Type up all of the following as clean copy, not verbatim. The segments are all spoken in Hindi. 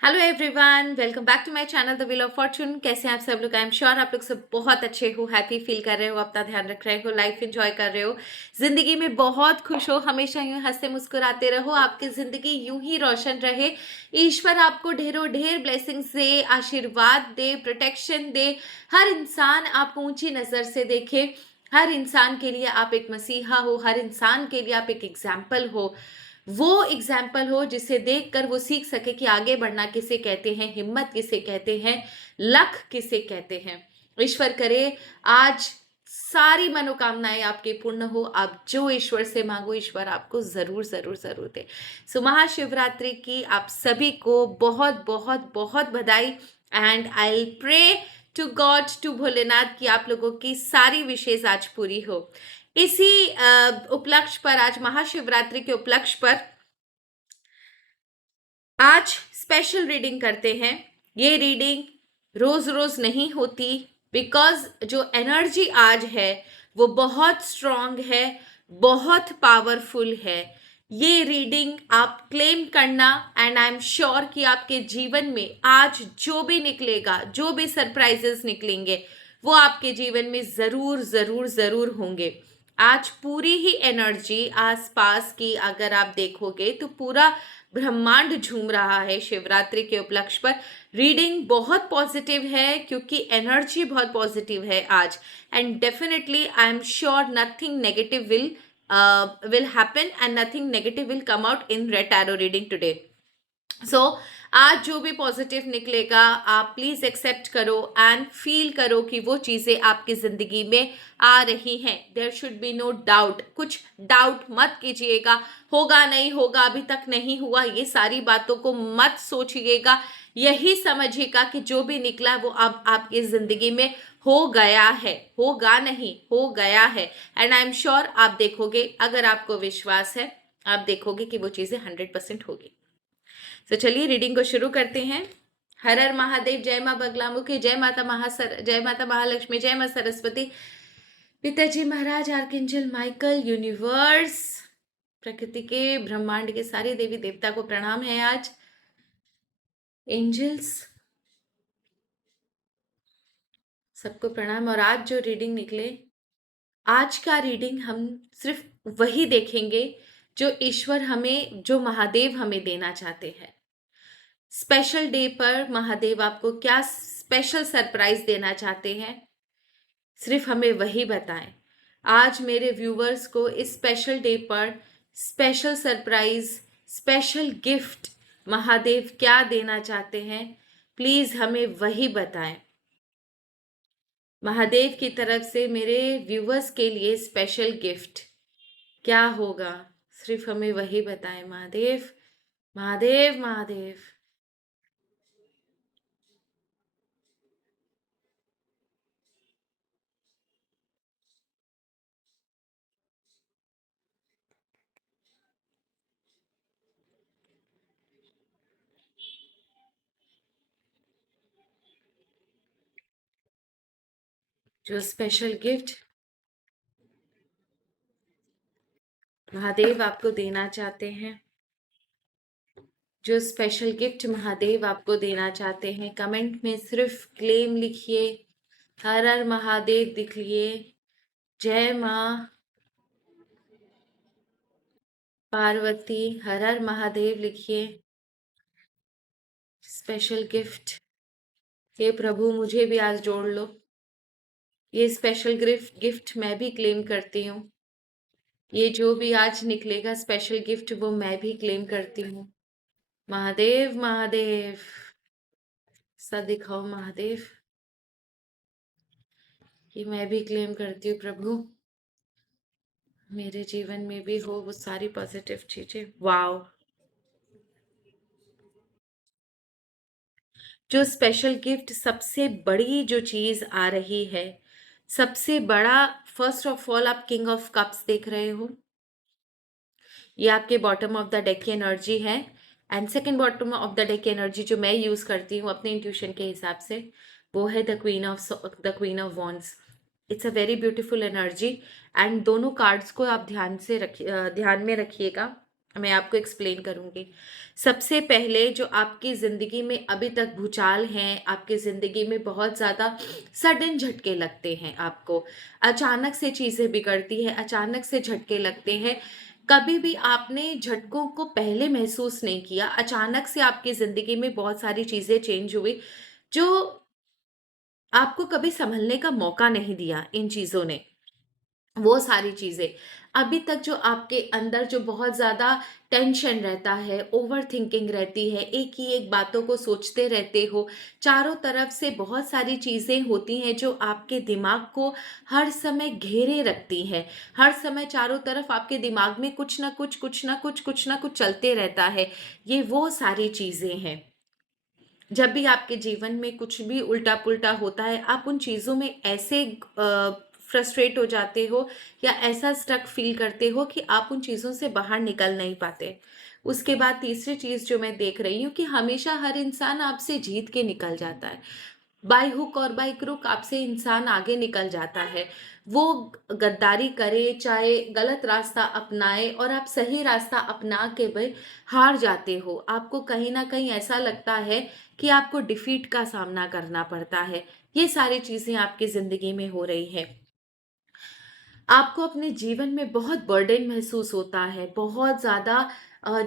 Hello everyone, welcome back to my channel the wheel of fortune. कैसे हैं आप सब लोग? आई एम श्योर आप लोग सब बहुत अच्छे हो, हैप्पी फील कर रहे हो, अपना ध्यान रख रहे हो, लाइफ एंजॉय कर रहे हो, जिंदगी में बहुत खुश हो, हमेशा यूं हंसते मुस्कुराते रहो, आपकी जिंदगी यूं ही रोशन रहे। ईश्वर आपको ढेरों ढेर ब्लेसिंग्स दे, आशीर्वाद दे, प्रोटेक्शन दे। हर इंसान आपको ऊंची नजर से देखे, हर इंसान के लिए आप एक मसीहा हो, हर इंसान के लिए आप एक एग्जाम्पल हो। वो एग्जाम्पल हो जिसे देखकर वो सीख सके कि आगे बढ़ना किसे कहते हैं, हिम्मत किसे कहते हैं, लक किसे कहते हैं। ईश्वर करे आज सारी मनोकामनाएं आपके पूर्ण हो। आप जो ईश्वर से मांगो, ईश्वर आपको जरूर जरूर जरूर दे। सो महाशिवरात्रि की आप सभी को बहुत बहुत बहुत बधाई। And I pray to God, to Bholenath, कि आप लोगों की सारी विशेष आज पूरी हो। इसी उपलक्ष्य पर, आज महाशिवरात्रि के उपलक्ष्य पर आज स्पेशल रीडिंग करते हैं। ये रीडिंग रोज रोज नहीं होती, बिकॉज जो एनर्जी आज है वो बहुत स्ट्रांग है, बहुत पावरफुल है। ये रीडिंग आप क्लेम करना, एंड आई एम श्योर कि आपके जीवन में आज जो भी निकलेगा, जो भी सरप्राइजेस निकलेंगे, वो आपके जीवन में जरूर जरूर जरूर होंगे। आज पूरी ही एनर्जी आसपास की अगर आप देखोगे तो पूरा ब्रह्मांड झूम रहा है शिवरात्रि के उपलक्ष्य पर। रीडिंग बहुत पॉजिटिव है क्योंकि एनर्जी बहुत पॉजिटिव है आज। And definitely I am sure nothing negative will happen, and nothing negative will come out in red tarot reading today. So आज जो भी पॉजिटिव निकलेगा आप प्लीज एक्सेप्ट करो एंड फील करो कि वो चीजें आपकी जिंदगी में आ रही हैं। There should be no doubt, कुछ डाउट मत कीजिएगा, होगा नहीं होगा, अभी तक नहीं हुआ, ये सारी बातों को मत सोचिएगा। यही समझिएगा कि जो भी निकला वो अब आपकी जिंदगी में हो गया है, होगा नहीं, हो गया है। एंड आई एम श्योर आप देखोगे, अगर आपको विश्वास है, आप देखोगे कि वो चीजें 100% होगी। तो चलिए रीडिंग को शुरू करते हैं। हर हर महादेव, जय माँ बगलामुखी, जय माता जय माता महालक्ष्मी, जय माँ सरस्वती, पिताजी महाराज, आर्कएंजल माइकल, यूनिवर्स, प्रकृति के, ब्रह्मांड के सारे देवी देवता को प्रणाम है आज। एंजल्स सबको प्रणाम। और आज जो रीडिंग निकले, आज का रीडिंग हम सिर्फ वही देखेंगे जो ईश्वर हमें, जो महादेव हमें देना चाहते हैं। स्पेशल डे पर महादेव आपको क्या स्पेशल सरप्राइज देना चाहते हैं, सिर्फ हमें वही बताएं। आज मेरे व्यूवर्स को इस स्पेशल डे पर special surprise, special gift Mahadev क्या देना चाहते हैं, प्लीज हमें वही बताएं। महादेव की तरफ से मेरे व्यूवर्स के लिए स्पेशल गिफ्ट क्या होगा, सिर्फ हमें वही बताएं। महादेव महादेव महादेव। जो स्पेशल गिफ्ट महादेव आपको देना चाहते हैं, जो स्पेशल गिफ्ट महादेव आपको देना चाहते हैं, कमेंट में सिर्फ क्लेम लिखिए, हर हर महादेव लिखिए, जय माँ पार्वती, हर हर महादेव लिखिए। स्पेशल गिफ्ट, हे प्रभु मुझे भी आज जोड़ लो। ये स्पेशल गिफ्ट मैं भी क्लेम करती हूँ। ये जो भी आज निकलेगा स्पेशल गिफ्ट, वो मैं भी क्लेम करती हूँ। महादेव महादेव, सा दिखाओ महादेव, कि मैं भी क्लेम करती हूँ प्रभु, मेरे जीवन में भी हो वो सारी पॉजिटिव चीजें। वाओ, जो स्पेशल गिफ्ट, सबसे बड़ी जो चीज आ रही है, सबसे बड़ा, फर्स्ट ऑफ ऑल आप किंग ऑफ कप्स देख रहे हो, ये आपके बॉटम ऑफ द डेक की एनर्जी है। And second bottom of the deck की एनर्जी जो मैं यूज करती हूँ अपने इंट्यूशन के हिसाब से, वो है the queen of wands. It's a very beautiful energy. And दोनों कार्ड्स को आप ध्यान में रखिएगा, मैं आपको एक्सप्लेन करूँगी। सबसे पहले जो आपकी ज़िंदगी में अभी तक भूचाल हैं, आपकी ज़िंदगी में बहुत ज़्यादा सडन झटके लगते हैं आपको, अचानक से चीज़ें बिगड़ती हैं, अचानक से झटके लगते हैं। कभी भी आपने झटकों को पहले महसूस नहीं किया, अचानक से आपकी ज़िंदगी में बहुत सारी चीज़ें चेंज हुई, जो आपको कभी सँभलने का मौका नहीं दिया इन चीज़ों ने। वो सारी चीज़ें अभी तक जो आपके अंदर जो बहुत ज़्यादा टेंशन रहता है, ओवरथिंकिंग रहती है, एक ही एक बातों को सोचते रहते हो, चारों तरफ से बहुत सारी चीज़ें होती हैं जो आपके दिमाग को हर समय घेरे रखती हैं। हर समय चारों तरफ आपके दिमाग में कुछ न कुछ, कुछ न कुछ, कुछ न कुछ चलते रहता है। ये वो सारी चीज़ें हैं। जब भी आपके जीवन में कुछ भी उल्टा-पुल्टा होता है, आप उन चीज़ों में ऐसे फ्रस्ट्रेट हो जाते हो या ऐसा स्टक फ़ील करते हो कि आप उन चीज़ों से बाहर निकल नहीं पाते। उसके बाद तीसरी चीज़ जो मैं देख रही हूँ कि हमेशा हर इंसान आपसे जीत के निकल जाता है। बाय हुक और बाय क्रुक आपसे इंसान आगे निकल जाता है। वो गद्दारी करे, चाहे गलत रास्ता अपनाए और आप सही रास्ता अपना के भी हार जाते हो। आपको कहीं न कहीं ऐसा लगता है कि आपको डिफीट का सामना करना पड़ता है। ये सारी चीज़ें आपकी ज़िंदगी में हो रही हैं। आपको अपने जीवन में बहुत बर्डन महसूस होता है, बहुत ज़्यादा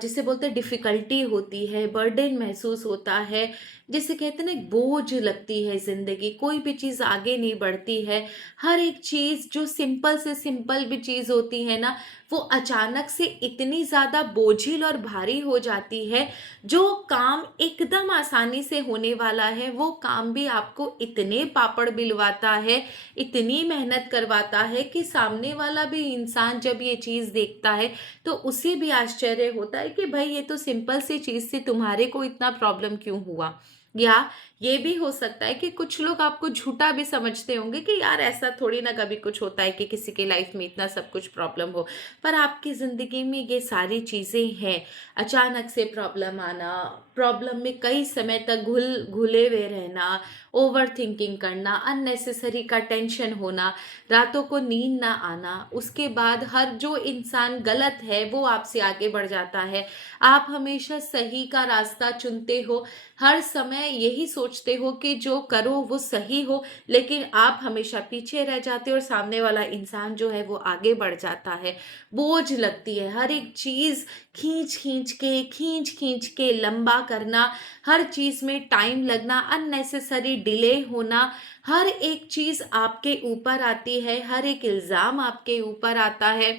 जिसे बोलते हैं डिफ़िकल्टी होती है, बर्डन महसूस होता है, जिसे कहते हैं ना एक बोझ लगती है ज़िंदगी, कोई भी चीज़ आगे नहीं बढ़ती है। हर एक चीज़ जो सिंपल से सिंपल भी चीज़ होती है ना, वो अचानक से इतनी ज़्यादा बोझिल और भारी हो जाती है, जो काम एकदम आसानी से होने वाला है, वो काम भी आपको इतने पापड़ बिलवाता है, इतनी मेहनत करवाता है कि सामने वाला भी इंसान जब ये चीज़ देखता है तो उसे भी आश्चर्य होता है कि भाई ये तो सिंपल सी चीज़ थी, तुम्हारे को इतना प्रॉब्लम क्यों हुआ। या ये भी हो सकता है कि कुछ लोग आपको झूठा भी समझते होंगे कि यार ऐसा थोड़ी ना कभी कुछ होता है कि किसी की लाइफ में इतना सब कुछ प्रॉब्लम हो, पर आपकी ज़िंदगी में ये सारी चीज़ें हैं। अचानक से प्रॉब्लम आना, प्रॉब्लम में कई समय तक घुले हुए रहना, ओवर थिंकिंग करना, अननेसेसरी का टेंशन होना, रातों को नींद ना आना, उसके बाद हर जो इंसान गलत है वो आपसे आगे बढ़ जाता है। आप हमेशा सही का रास्ता चुनते हो, हर समय यही सोचते हो कि जो करो वो सही हो, लेकिन आप हमेशा पीछे रह जाते हो और सामने वाला इंसान जो है वो आगे बढ़ जाता है। बोझ लगती है हर एक चीज़, खींच-खींच के लंबा करना, हर चीज़ में टाइम लगना, अननेसेसरी डिले होना, हर एक चीज़ आपके ऊपर आती है, हर एक इल्ज़ाम आपके ऊपर आता है,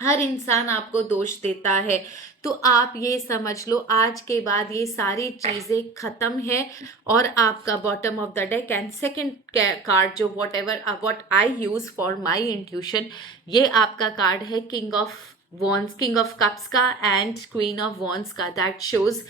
हर इंसान आपको दोष देता है। तो आप ये समझ लो आज के बाद ये सारी चीज़ें ख़त्म है और आपका bottom of the deck and second card जो what I use for my intuition, ये आपका कार्ड है king of wands, king of cups का एंड क्वीन ऑफ वॉन्स का। दैट शोज़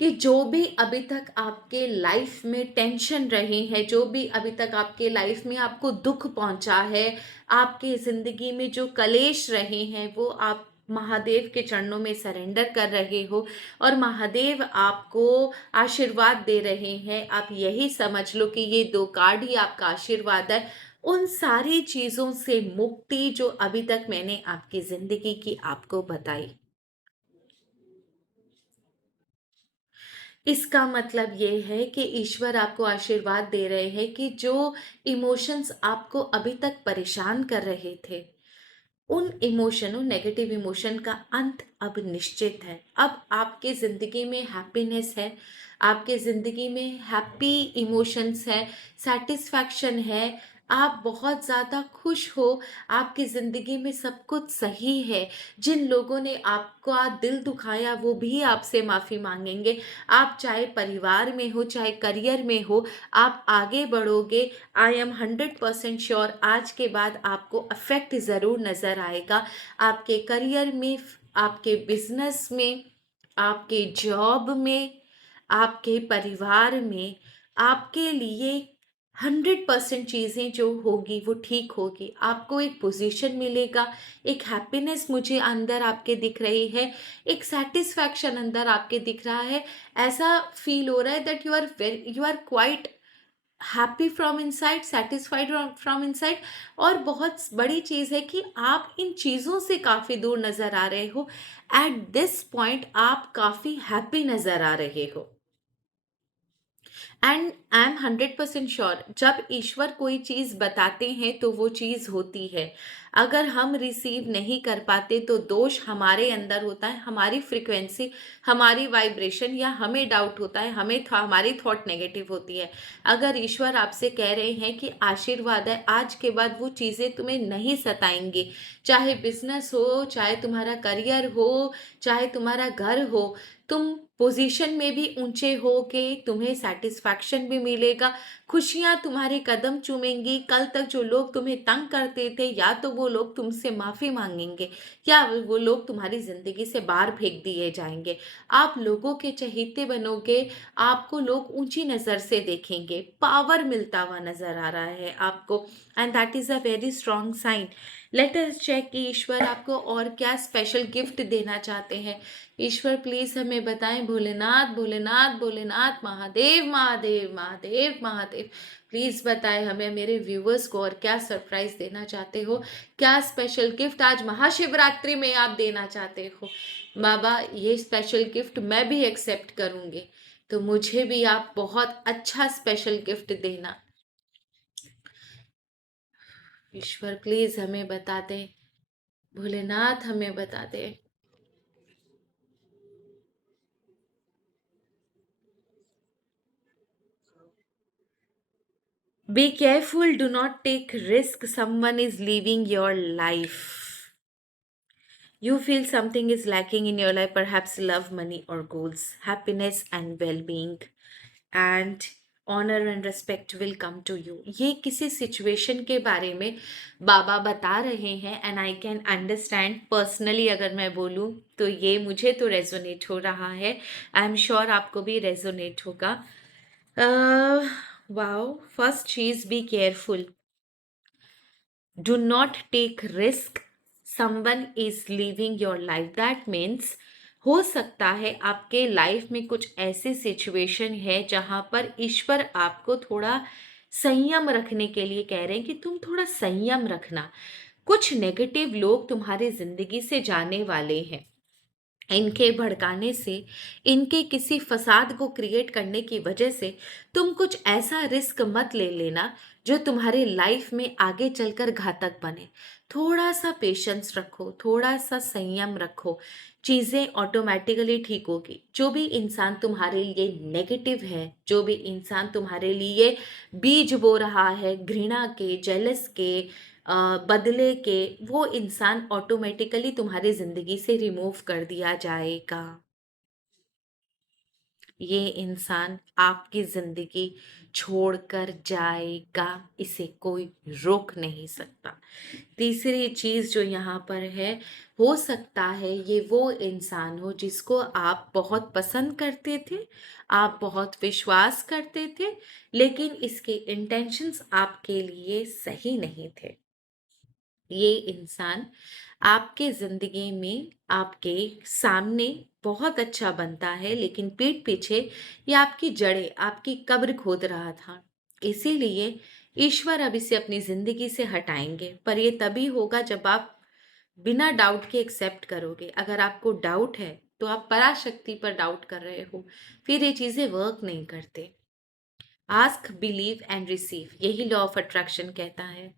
कि जो भी अभी तक आपके लाइफ में टेंशन रही है, जो भी अभी तक आपके लाइफ में आपको दुख पहुंचा है, आपके ज़िंदगी में जो कलेश रहे हैं, वो आप महादेव के चरणों में सरेंडर कर रहे हो और महादेव आपको आशीर्वाद दे रहे हैं। आप यही समझ लो कि ये 2 कार्ड ही आपका आशीर्वाद है। उन सारी चीज़ों से मुक्ति जो अभी तक मैंने आपकी ज़िंदगी की आपको बताई। इसका मतलब ये है कि ईश्वर आपको आशीर्वाद दे रहे हैं कि जो इमोशंस आपको अभी तक परेशान कर रहे थे, उन इमोशन, उन नेगेटिव इमोशन का अंत अब निश्चित है। अब आपके ज़िंदगी में हैप्पीनेस है, आपके ज़िंदगी में हैप्पी इमोशंस है, सैटिस्फैक्शन है, आप बहुत ज़्यादा खुश हो, आपकी ज़िंदगी में सब कुछ सही है। जिन लोगों ने आपका दिल दुखाया वो भी आपसे माफ़ी माँगेंगे। आप चाहे परिवार में हो, चाहे करियर में हो, आप आगे बढ़ोगे। आई एम 100% श्योर आज के बाद आपको अफ़ेक्ट ज़रूर नज़र आएगा। आपके करियर में, आपके बिज़नेस में, आपके जॉब में, आपके परिवार में, आपके लिए 100% चीज़ें जो होगी वो ठीक होगी। आपको एक पोज़ीशन मिलेगा, एक हैप्पीनेस मुझे अंदर आपके दिख रही है, एक सैटिस्फैक्शन अंदर आपके दिख रहा है। ऐसा फ़ील हो रहा है that you are quite happy from inside, satisfied from inside. और बहुत बड़ी चीज़ है कि आप इन चीज़ों से काफ़ी दूर नज़र आ रहे हो। एट दिस पॉइंट आप काफ़ी हैप्पी नज़र आ रहे हो। एंड आई एम 100% श्योर, जब ईश्वर कोई चीज़ बताते हैं तो वो चीज़ होती है। अगर हम रिसीव नहीं कर पाते तो दोष हमारे अंदर होता है, हमारी फ्रिक्वेंसी, हमारी वाइब्रेशन, या हमें डाउट होता है, हमारी थॉट नेगेटिव होती है। अगर ईश्वर आपसे कह रहे हैं कि आशीर्वाद है, आज के बाद वो चीज़ें तुम्हें नहीं सताएंगी, चाहे बिजनेस हो, चाहे तुम्हारा करियर हो, चाहे तुम्हारा घर हो, तुम पोजीशन में भी ऊंचे हो के तुम्हें सेटिस्फैक्शन भी मिलेगा, खुशियां तुम्हारे कदम चूमेंगी। कल तक जो लोग तुम्हें तंग करते थे, या तो वो लोग तुमसे माफी मांगेंगे, या वो लोग तुम्हारी जिंदगी से बाहर फेंक दिए जाएंगे। आप लोगों के चहेते बनोगे, आपको लोग ऊंची नजर से देखेंगे, पावर मिलता हुआ नजर आ रहा है आपको। And that is a very strong sign. Let us check कि ईश्वर आपको और क्या स्पेशल गिफ्ट देना चाहते हैं। ईश्वर प्लीज हमें बताएं। भोलेनाथ भोलेनाथ भोलेनाथ, महादेव महादेव महादेव महादेव, प्लीज बताएं हमें, मेरे व्यूवर्स को, और क्या सरप्राइज देना चाहते हो, क्या स्पेशल गिफ्ट आज महाशिवरात्रि में आप देना चाहते हो। बाबा, ये स्पेशल गिफ्ट मैं भी एक्सेप्ट करूंगी, तो मुझे भी आप बहुत अच्छा स्पेशल गिफ्ट देना। ईश्वर प्लीज हमें बता दें, भोलेनाथ हमें बता दें। Be careful, do not take risk. Someone is leaving your life. You feel something is lacking in your life, perhaps love, money, or goals, happiness and well-being, and honor and respect will come to you. ये किसी सिचुएशन के बारे में बाबा बता रहे हैं, and I can understand personally. अगर मैं बोलूँ तो ये मुझे तो रेजोनेट हो रहा है, आई एम श्योर आपको भी रेजोनेट होगा। Wow, first चीज, be careful. Do not take risk. Someone is leaving your life. That means हो सकता है आपके लाइफ में कुछ ऐसी सिचुएशन है जहां पर ईश्वर आपको थोड़ा संयम रखने के लिए कह रहे हैं कि तुम थोड़ा संयम रखना। कुछ नेगेटिव लोग तुम्हारी जिंदगी से जाने वाले हैं। इनके भड़काने से, इनके किसी फसाद को क्रिएट करने की वजह से तुम कुछ ऐसा रिस्क मत ले लेना जो तुम्हारे लाइफ में आगे चलकर घातक बने। थोड़ा सा पेशेंस रखो, थोड़ा सा संयम रखो, चीज़ें ऑटोमेटिकली ठीक होगी। जो भी इंसान तुम्हारे लिए नेगेटिव है, जो भी इंसान तुम्हारे लिए बीज बो रहा है घृणा के, जेलस के, बदले के, वो इंसान ऑटोमेटिकली तुम्हारी जिंदगी से रिमूव कर दिया जाएगा। ये इंसान आपकी जिंदगी छोड़कर जाएगा, इसे कोई रोक नहीं सकता। तीसरी चीज जो यहाँ पर है, हो सकता है ये वो इंसान हो जिसको आप बहुत पसंद करते थे, आप बहुत विश्वास करते थे, लेकिन इसके इंटेंशंस आपके लिए सही नहीं थे। ये इंसान आपके जिंदगी में आपके सामने बहुत अच्छा बनता है, लेकिन पीठ पीछे ये आपकी जड़ें, आपकी कब्र खोद रहा था। इसीलिए ईश्वर अब इसे अपनी जिंदगी से हटाएंगे, पर ये तभी होगा जब आप बिना डाउट के एक्सेप्ट करोगे। अगर आपको डाउट है तो आप पराशक्ति पर डाउट कर रहे हो, फिर ये चीजें वर्क नहीं करते। आस्क, बिलीव एंड रिसीव, यही लॉ ऑफ अट्रैक्शन कहता है।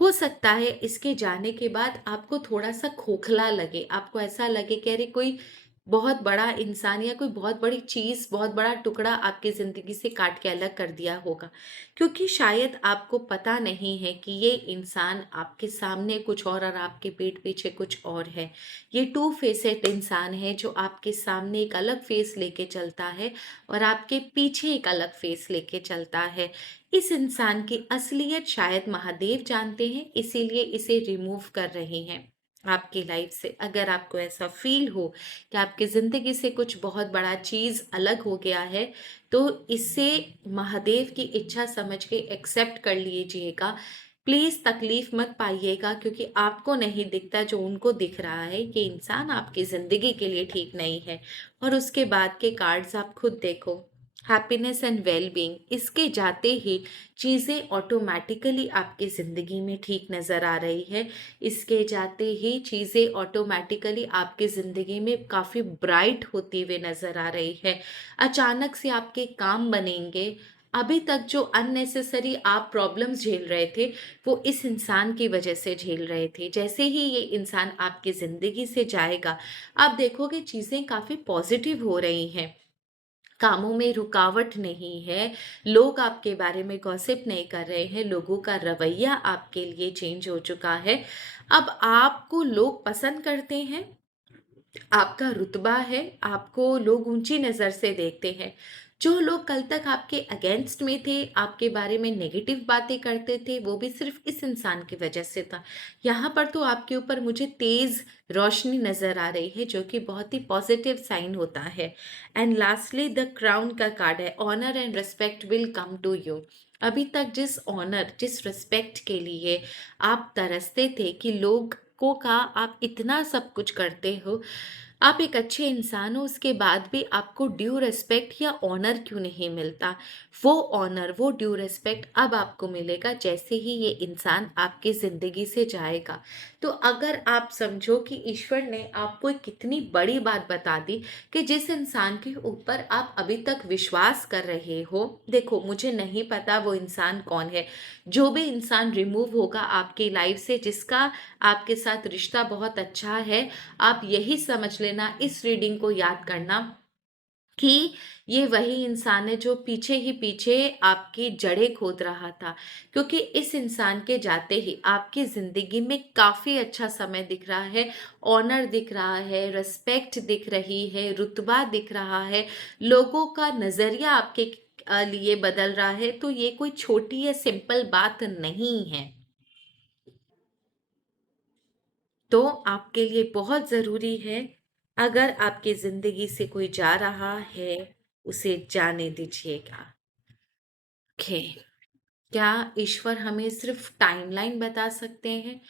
हो सकता है इसके जाने के बाद आपको थोड़ा सा खोखला लगे, आपको ऐसा लगे कि अरे कोई बहुत बड़ा इंसान या कोई बहुत बड़ी चीज, बहुत बड़ा टुकड़ा आपकी जिंदगी से काट के अलग कर दिया होगा, क्योंकि शायद आपको पता नहीं है कि ये इंसान आपके सामने कुछ और आपके पीठ पीछे कुछ और है। ये टू फेसेड इंसान है जो आपके सामने एक अलग फेस लेके चलता है और आपके पीछे एक अलग फेस लेके चलता है। इस इंसान की असलियत शायद महादेव जानते हैं, इसीलिए इसे रिमूव कर रहे हैं आपकी लाइफ से। अगर आपको ऐसा फील हो कि आपकी जिंदगी से कुछ बहुत बड़ा चीज अलग हो गया है, तो इसे महादेव की इच्छा समझ के एक्सेप्ट कर लीजिएगा। प्लीज तकलीफ मत पाइएगा, क्योंकि आपको नहीं दिखता जो उनको दिख रहा है कि इंसान आपकी जिंदगी के लिए ठीक नहीं है। और उसके बाद के कार्ड्स आप खुद देखो। हैप्पीनेस एंड वेल बीइंग, इसके जाते ही चीज़ें ऑटोमेटिकली आपकी ज़िंदगी में ठीक नज़र आ रही है। इसके जाते ही चीज़ें ऑटोमेटिकली आपकी ज़िंदगी में काफ़ी ब्राइट होती हुई नज़र आ रही है। अचानक से आपके काम बनेंगे। अभी तक जो अननेसेसरी आप प्रॉब्लम्स झेल रहे थे, वो इस इंसान की वजह से झेल रहे थे। जैसे ही ये इंसान आपकी ज़िंदगी से जाएगा, आप देखोगे चीज़ें काफ़ी पॉजिटिव हो रही हैं। कामों में रुकावट नहीं है, लोग आपके बारे में गॉसिप नहीं कर रहे हैं, लोगों का रवैया आपके लिए चेंज हो चुका है। अब आपको लोग पसंद करते हैं, आपका रुतबा है, आपको लोग ऊंची नज़र से देखते हैं। जो लोग कल तक आपके अगेंस्ट में थे, आपके बारे में नेगेटिव बातें करते थे, वो भी सिर्फ इस इंसान की वजह से था। यहाँ पर तो आपके ऊपर मुझे तेज़ रोशनी नज़र आ रही है, जो कि बहुत ही पॉजिटिव साइन होता है। एंड लास्टली द क्राउन का कार्ड है, honour and respect will come to you. अभी तक जिस ऑनर, जिस रिस्पेक्ट के लिए आप तरसते थे कि लोग को का आप इतना सब कुछ करते हो, आप एक अच्छे इंसान हो, उसके बाद भी आपको ड्यू रिस्पेक्ट या ऑनर क्यों नहीं मिलता? वो ऑनर, वो ड्यू रिस्पेक्ट अब आपको मिलेगा जैसे ही ये इंसान आपकी ज़िंदगी से जाएगा। तो अगर आप समझो कि ईश्वर ने आपको एक कितनी बड़ी बात बता दी कि जिस इंसान के ऊपर आप अभी तक विश्वास कर रहे हो, देखो मुझे नहीं पता वो इंसान कौन है। जो भी इंसान रिमूव होगा आपकी लाइफ से, जिसका आपके साथ रिश्ता बहुत अच्छा है, आप यही समझ लेना, इस रीडिंग को याद करना कि ये वही इंसान है जो पीछे ही पीछे आपकी जड़ें खोद रहा था। क्योंकि इस इंसान के जाते ही आपकी ज़िंदगी में काफ़ी अच्छा समय दिख रहा है, ऑनर दिख रहा है, रिस्पेक्ट दिख रही है, रुतबा दिख रहा है, लोगों का नज़रिया आपके लिए बदल रहा है। तो ये कोई छोटी या सिंपल बात नहीं है। तो आपके लिए बहुत ज़रूरी है, अगर आपकी ज़िंदगी से कोई जा रहा है, उसे जाने दीजिएगा। ओके। क्या ईश्वर हमें सिर्फ टाइमलाइन बता सकते हैं?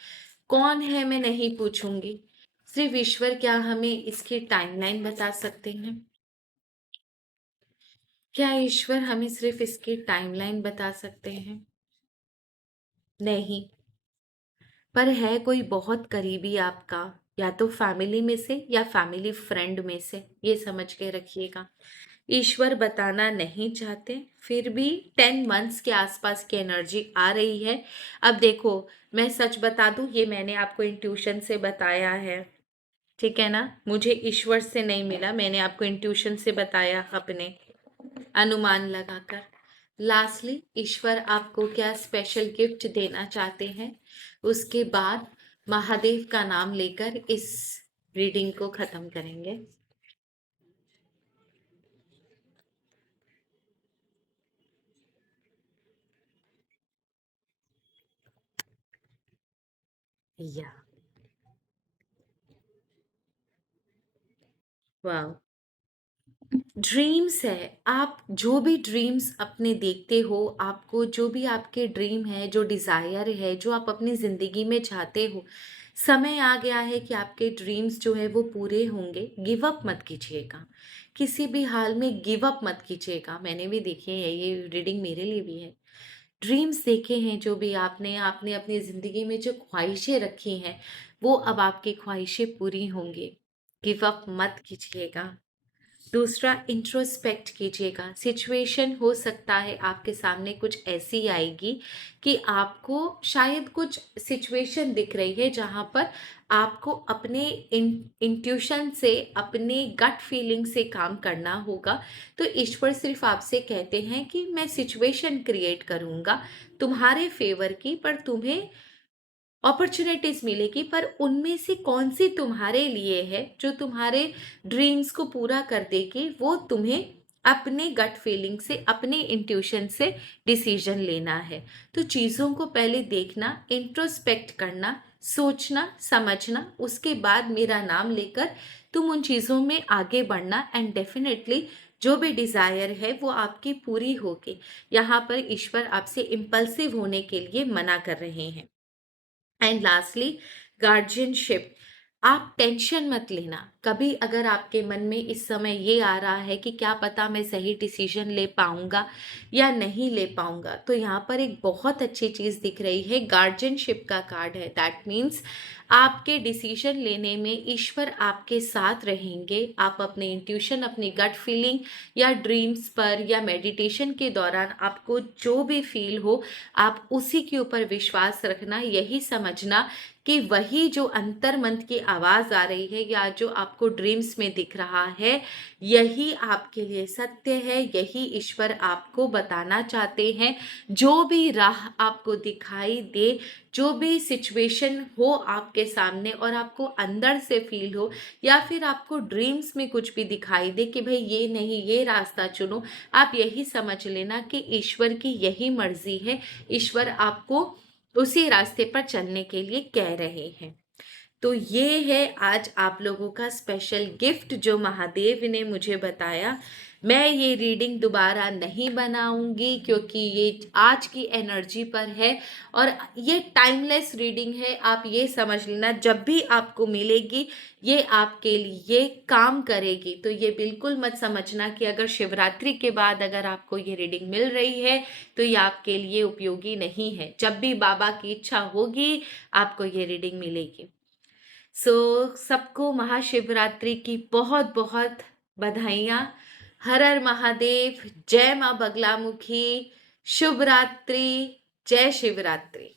कौन है मैं नहीं पूछूंगी, सिर्फ ईश्वर क्या हमें इसकी टाइमलाइन बता सकते हैं? क्या ईश्वर हमें सिर्फ इसकी टाइमलाइन बता सकते हैं? नहीं। पर है कोई बहुत करीबी आपका, या तो फैमिली में से या फैमिली फ्रेंड में से, ये समझ के रखिएगा। ईश्वर बताना नहीं चाहते, फिर भी 10 मंथ्स के आसपास की एनर्जी आ रही है। अब देखो, मैं सच बता दूं, ये मैंने आपको इंट्यूशन से बताया है, ठीक है ना? मुझे ईश्वर से नहीं मिला, मैंने आपको इंट्यूशन से बताया, अपने अनुमान लगाकर। लास्टली ईश्वर आपको क्या स्पेशल गिफ्ट देना चाहते हैं, उसके बाद महादेव का नाम लेकर इस रीडिंग को खत्म करेंगे। या वाह, ड्रीम्स है। आप जो भी ड्रीम्स अपने देखते हो, आपको जो भी आपके ड्रीम है, जो डिज़ायर है, जो आप अपनी ज़िंदगी में चाहते हो, समय आ गया है कि आपके ड्रीम्स जो है वो पूरे होंगे। गिव अप मत कीजिएगा, किसी भी हाल में गिव अप मत कीजिएगा। मैंने भी देखी है, ये रीडिंग मेरे लिए भी है। ड्रीम्स देखे हैं जो भी आपने आपने अपनी ज़िंदगी में जो ख्वाहिशें रखी हैं, वो अब आपकी ख्वाहिशें पूरी होंगी। गिव अप मत कीजिएगा। दूसरा, इंट्रोस्पेक्ट कीजिएगा। सिचुएशन हो सकता है आपके सामने कुछ ऐसी आएगी कि आपको शायद कुछ सिचुएशन दिख रही है जहाँ पर आपको अपने इंट्यूशन से, अपने गट फीलिंग से काम करना होगा। तो ईश्वर सिर्फ आपसे कहते हैं कि मैं सिचुएशन क्रिएट करूँगा तुम्हारे फेवर की, पर तुम्हें अपॉर्चुनिटीज मिलेगी, पर उनमें से कौन सी तुम्हारे लिए है, जो तुम्हारे ड्रीम्स को पूरा कर देगी, वो तुम्हें अपने गट फीलिंग से, अपने इंट्यूशन से डिसीजन लेना है। तो चीज़ों को पहले देखना, इंट्रोस्पेक्ट करना, सोचना, समझना, उसके बाद मेरा नाम लेकर तुम उन चीज़ों में आगे बढ़ना, एंड डेफिनेटली जो भी डिज़ायर है वो आपकी पूरी होगी। यहाँ पर ईश्वर आपसे इम्पल्सिव होने के लिए मना कर रहे हैं। And lastly, guardianship. आप टेंशन मत लेना, कभी अगर आपके मन में इस समय ये आ रहा है कि क्या पता मैं सही डिसीजन ले पाऊंगा या नहीं ले पाऊंगा, तो यहाँ पर एक बहुत अच्छी चीज़ दिख रही है, गार्जियनशिप का कार्ड है। दैट मीन्स आपके डिसीजन लेने में ईश्वर आपके साथ रहेंगे। आप अपने इंट्यूशन, अपनी गट फीलिंग या ड्रीम्स पर या मेडिटेशन के दौरान आपको जो भी फील हो, आप उसी के ऊपर विश्वास रखना। यही समझना कि वही जो अंतर्मन की आवाज़ आ रही है या जो आपको ड्रीम्स में दिख रहा है, यही आपके लिए सत्य है, यही ईश्वर आपको बताना चाहते हैं। जो भी राह आपको दिखाई दे, जो भी सिचुएशन हो आपके सामने और आपको अंदर से फील हो या फिर आपको ड्रीम्स में कुछ भी दिखाई दे कि भाई ये नहीं, ये रास्ता चुनो, आप यही समझ लेना कि ईश्वर की यही मर्जी है। ईश्वर आपको उसी रास्ते पर चलने के लिए कह रहे हैं। तो ये है आज आप लोगों का स्पेशल गिफ्ट जो महादेव ने मुझे बताया। मैं ये रीडिंग दोबारा नहीं बनाऊंगी क्योंकि ये आज की एनर्जी पर है और ये टाइमलेस रीडिंग है। आप ये समझ लेना, जब भी आपको मिलेगी ये आपके लिए काम करेगी। तो ये बिल्कुल मत समझना कि अगर शिवरात्रि के बाद अगर आपको ये रीडिंग मिल रही है तो ये आपके लिए उपयोगी नहीं है। जब भी बाबा की इच्छा होगी आपको ये रीडिंग मिलेगी। सबको महाशिवरात्रि की बहुत बहुत बधाइयाँ। हर हर महादेव, जय माँ बगलामुखी, शुभ रात्रि, जय शिवरात्रि।